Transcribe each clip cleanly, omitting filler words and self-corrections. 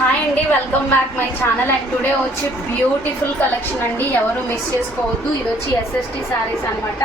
Hi అండి, welcome back my channel. And today వచ్చి beautiful collection అండి, ఎవరు మిస్ చేసుకోవద్దు. ఇది వచ్చి ఎస్ఎస్టీ శారీస్ అనమాట.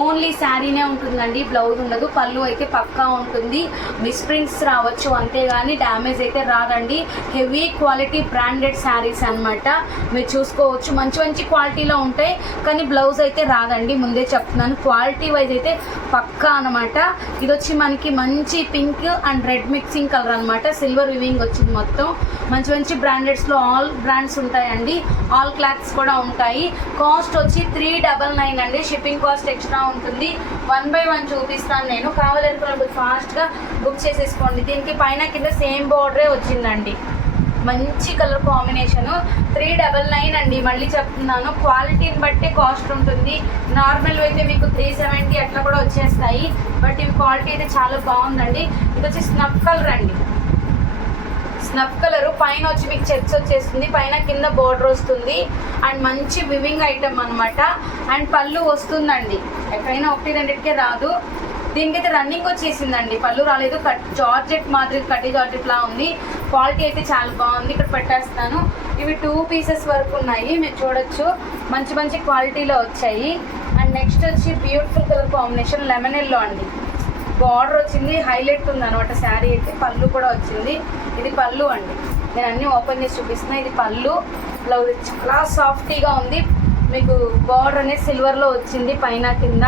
ఓన్లీ శారీనే ఉంటుందండి, బ్లౌజ్ ఉండదు. పళ్ళు అయితే పక్కా ఉంటుంది. మిస్ ప్రింట్స్ రావచ్చు, అంతేగాని డ్యామేజ్ అయితే రాదండి. హెవీ క్వాలిటీ బ్రాండెడ్ శారీస్ అనమాట. మీరు చూసుకోవచ్చు, మంచి మంచి క్వాలిటీలో ఉంటాయి, కానీ బ్లౌజ్ అయితే రాదండి. ముందే చెప్తున్నాను, క్వాలిటీ వైజ్ అయితే పక్కా అనమాట. ఇది వచ్చి మనకి మంచి pink and red mixing colour అనమాట. సిల్వర్ వివింగ్ వచ్చింది. మొత్తం మంచి మంచి బ్రాండెడ్స్లో ఆల్ బ్రాండ్స్ ఉంటాయండి. ఆల్ క్లాత్స్ కూడా ఉంటాయి. కాస్ట్ వచ్చి 399 అండి. షిప్పింగ్ కాస్ట్ ఎక్స్ట్రా ఉంటుంది. 1 by 1 చూపిస్తాను నేను. కావాలనుకున్నప్పుడు ఫాస్ట్గా బుక్ చేసేసుకోండి. దీనికి పైన కింద సేమ్ బోర్డరే వచ్చిందండి. మంచి కలర్ కాంబినేషను. 399 అండి. మళ్ళీ చెప్తున్నాను, క్వాలిటీని బట్టే కాస్ట్ ఉంటుంది. నార్మల్ అయితే మీకు 370 అట్లా కూడా వచ్చేస్తాయి, బట్ ఇవి క్వాలిటీ అయితే చాలా బాగుందండి. ఇది వచ్చి స్నఫ్ కలర్ అండి. స్నఫ్ కలర్ పైన వచ్చి మీకు చెక్స్ వచ్చేస్తుంది, పైన కింద బోర్డర్ వస్తుంది. అండ్ మంచి వివింగ్ ఐటమ్ అనమాట. అండ్ పళ్ళు వస్తుందండి, ఎక్కడైనా 1-2కే రాదు. దీనికైతే రన్నింగ్ వచ్చేసిందండి, పళ్ళు రాలేదు. జార్జెట్ మాదిరి కట్టి జార్జెట్ లా ఉంది. క్వాలిటీ అయితే చాలా బాగుంది. ఇక్కడ పెట్టేస్తాను. ఇవి 2 pieces వరకు ఉన్నాయి, మీరు చూడొచ్చు. మంచి మంచి క్వాలిటీలో వచ్చాయి. అండ్ నెక్స్ట్ వచ్చి beautiful colour combination lemon yellow అండి. బార్డర్ వచ్చింది, హైలైట్ ఉంది అనమాట శారీ అయితే. పళ్ళు కూడా వచ్చింది. ఇది పళ్ళు అండి. నేను అన్నీ ఓపెన్ చేసి చూపిస్తున్నా. ఇది పళ్ళు. బ్లౌజ్ చాలా సాఫ్టీగా ఉంది. మీకు బార్డర్ అనేది సిల్వర్లో వచ్చింది, పైన కింద.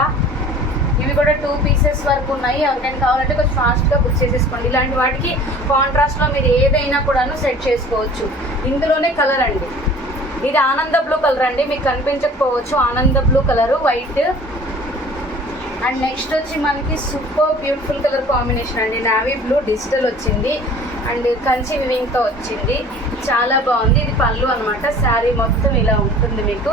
ఇవి కూడా 2 pieces వరకు ఉన్నాయి. ఎవరికైనా కావాలంటే కొంచెం ఫాస్ట్గా బుక్ చేసేసుకోండి. ఇలాంటి వాటికి కాంట్రాస్ట్లో మీరు ఏదైనా కూడాను సెట్ చేసుకోవచ్చు. ఇందులోనే కలర్ అండి, ఇది ఆనంద బ్లూ కలర్ అండి. మీకు కనిపించకపోవచ్చు, ఆనంద blue colour, white. And next వచ్చి మనకి సూపర్ బ్యూటిఫుల్ కలర్ కాంబినేషన్ అండి. నావీ బ్లూ డిజిటల్ వచ్చింది అండ్ కంచి వివింగ్తో వచ్చింది. చాలా బాగుంది. ఇది పళ్ళు అనమాట. శారీ మొత్తం ఇలా ఉంటుంది. మీకు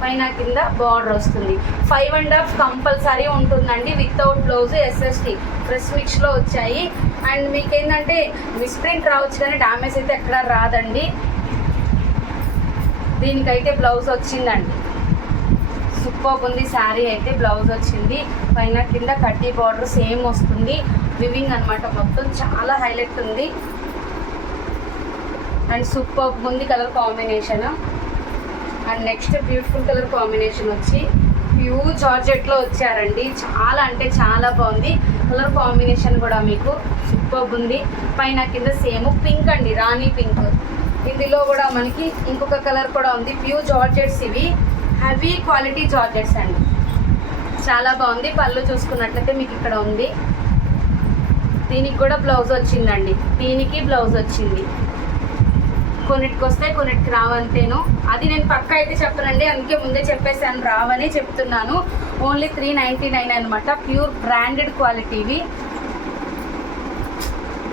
పైన కింద బార్డర్ వస్తుంది. 5.5 కంపల్సరీ ఉంటుందండి, వితౌట్ బ్లౌజ్. ఎస్ఎస్టీ ఫ్రెష్ మిక్స్లో వచ్చాయి. అండ్ మీకు ఏంటంటే మిస్ప్రింట్ రావచ్చు, కానీ డ్యామేజ్ అయితే ఎక్కడా రాదండి. దీనికైతే బ్లౌజ్ వచ్చిందండి. సూపర్ ఉంది శారీ అయితే. బ్లౌజ్ వచ్చింది, పైన కింద కడ్డీ బార్డర్ సేమ్ వస్తుంది. వివింగ్ అనమాట. మొత్తం చాలా హైలైట్ ఉంది. అండ్ సూపర్ ఉంది colour combination. And next beautiful colour combination వచ్చి ప్యూర్ జార్జెట్లో వచ్చారండి. చాలా అంటే చాలా బాగుంది కలర్ కాంబినేషన్ కూడా. మీకు సూపర్ ఉంది. పైన కింద సేమ్ పింక్ అండి, రాణి పింక్. ఇందులో కూడా మనకి ఇంకొక కలర్ కూడా ఉంది. ప్యూర్ జార్జెట్స్ ఇవి, హెవీ క్వాలిటీ జార్జెట్స్ అండి. చాలా బాగుంది. పళ్ళు చూసుకున్నట్లయితే మీకు ఇక్కడ ఉంది. దీనికి కూడా బ్లౌజ్ వచ్చిందండి. దీనికి బ్లౌజ్ వచ్చింది. కొన్నిటికి వస్తాయి, కొన్నిటికి రావంతేను. అది నేను పక్కా అయితే చెప్పనండి, అందుకే ముందే చెప్పేసాను, రావనే చెప్తున్నాను. ఓన్లీ 399 అనమాట. ప్యూర్ బ్రాండెడ్ క్వాలిటీవి.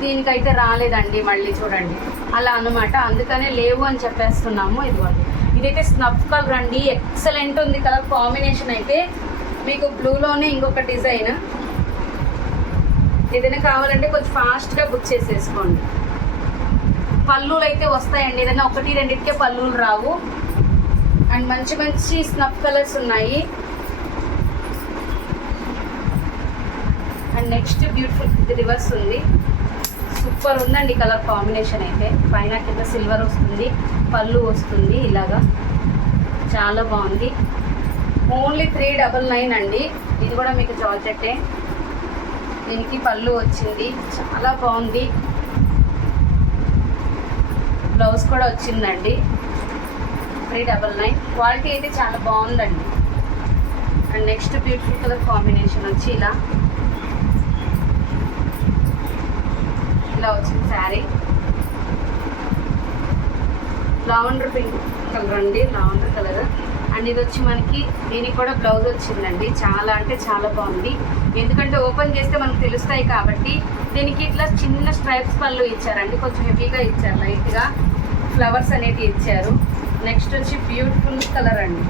దీనికైతే రాలేదండి, మళ్ళీ చూడండి అలా అనమాట. అందుకనే లేవు అని చెప్పేస్తున్నాము. ఇదిగోండి, ఇదైతే స్నఫ్ కలర్ అండి. ఎక్సలెంట్ ఉంది కలర్ కాంబినేషన్ అయితే. మీకు బ్లూలోనే ఇంకొక డిజైన్. ఏదైనా కావాలంటే కొంచెం ఫాస్ట్గా బుక్ చేసేసుకోండి. పళ్ళులు అయితే వస్తాయండి, ఏదైనా 1-2కే పళ్ళులు రావు. అండ్ మంచి మంచి స్నఫ్ కలర్స్ ఉన్నాయి. అండ్ నెక్స్ట్ బ్యూటిఫుల్ రివర్స్ ఉంది. సూపర్ ఉందండి కలర్ కాంబినేషన్ అయితే. పైన కింద సిల్వర్ వస్తుంది, పళ్ళు వస్తుంది ఇలాగా. చాలా బాగుంది. ఓన్లీ 399 అండి. ఇది కూడా మీకు జార్జెట్టే. దీనికి పళ్ళు వచ్చింది. చాలా బాగుంది. బ్లౌజ్ కూడా వచ్చిందండి. 399. క్వాలిటీ అయితే చాలా బాగుందండి. And next beautiful colour combination వచ్చి ఇలా వచ్చింది శారీ. లావెండర్ పింక్ కలర్ అండి, లావెండర్ కలర్. అండ్ ఇది వచ్చి మనకి దీనికి కూడా బ్లౌజ్ వచ్చిందండి. చాలా అంటే చాలా బాగుంది, ఎందుకంటే ఓపెన్ చేస్తే మనకు తెలుస్తాయి కాబట్టి. దీనికి ఇట్లా చిన్న స్ట్రైప్స్ పళ్ళు ఇచ్చారండి, కొంచెం హెవీగా ఇచ్చారు, లైట్గా ఫ్లవర్స్ అనేటివి ఇచ్చారు. నెక్స్ట్ వచ్చి బ్యూటిఫుల్ కలర్ అండి.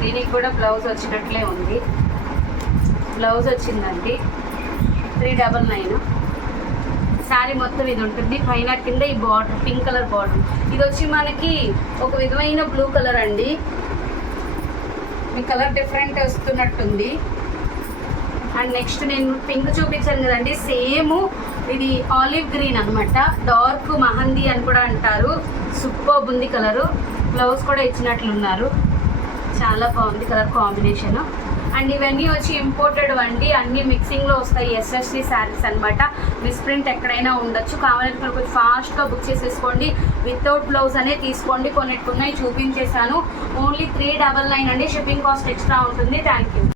దీనికి కూడా బ్లౌజ్ వచ్చినట్లే ఉంది. బ్లౌజ్ వచ్చిందండి. 399. శారీ మొత్తం ఇది ఉంటుంది. పైన కింద ఈ బార్డర్ పింక్ కలర్ బార్డర్. ఇది వచ్చి మనకి ఒక విధమైన బ్లూ కలర్ అండి. మీ కలర్ డిఫరెంట్ వస్తున్నట్టుంది. అండ్ నెక్స్ట్ నేను పింక్ చూపించాను కదండి, సేమ్ ఇది ఆలివ్ గ్రీన్ అనమాట, డార్క్ మహందీ అని కూడా అంటారు. సూపర్ ఉంది కలరు. బ్లౌజ్ కూడా ఇచ్చినట్లున్నారు, చాలా బాగుంది కలర్ కాంబినేషన్. అండ్ ఇవన్నీ వచ్చి ఇంపోర్టెడ్ అండి, అన్ని మిక్సింగ్లో వస్తాయి. ఎస్ఎస్సి శారీస్ అనమాట. మిస్ప్రింట్ ఎక్కడైనా ఉండొచ్చు. కావాలంటే కొంచెం ఫాస్ట్గా బుక్ చేసేసుకోండి. వితౌట్ బ్లౌజ్ అనే తీసుకోండి. కొన్నిటికున్నాయి చూపించేశాను. ఓన్లీ 399 అండి. షిప్పింగ్ కాస్ట్ ఎక్స్ట్రా ఉంటుంది. Thank you.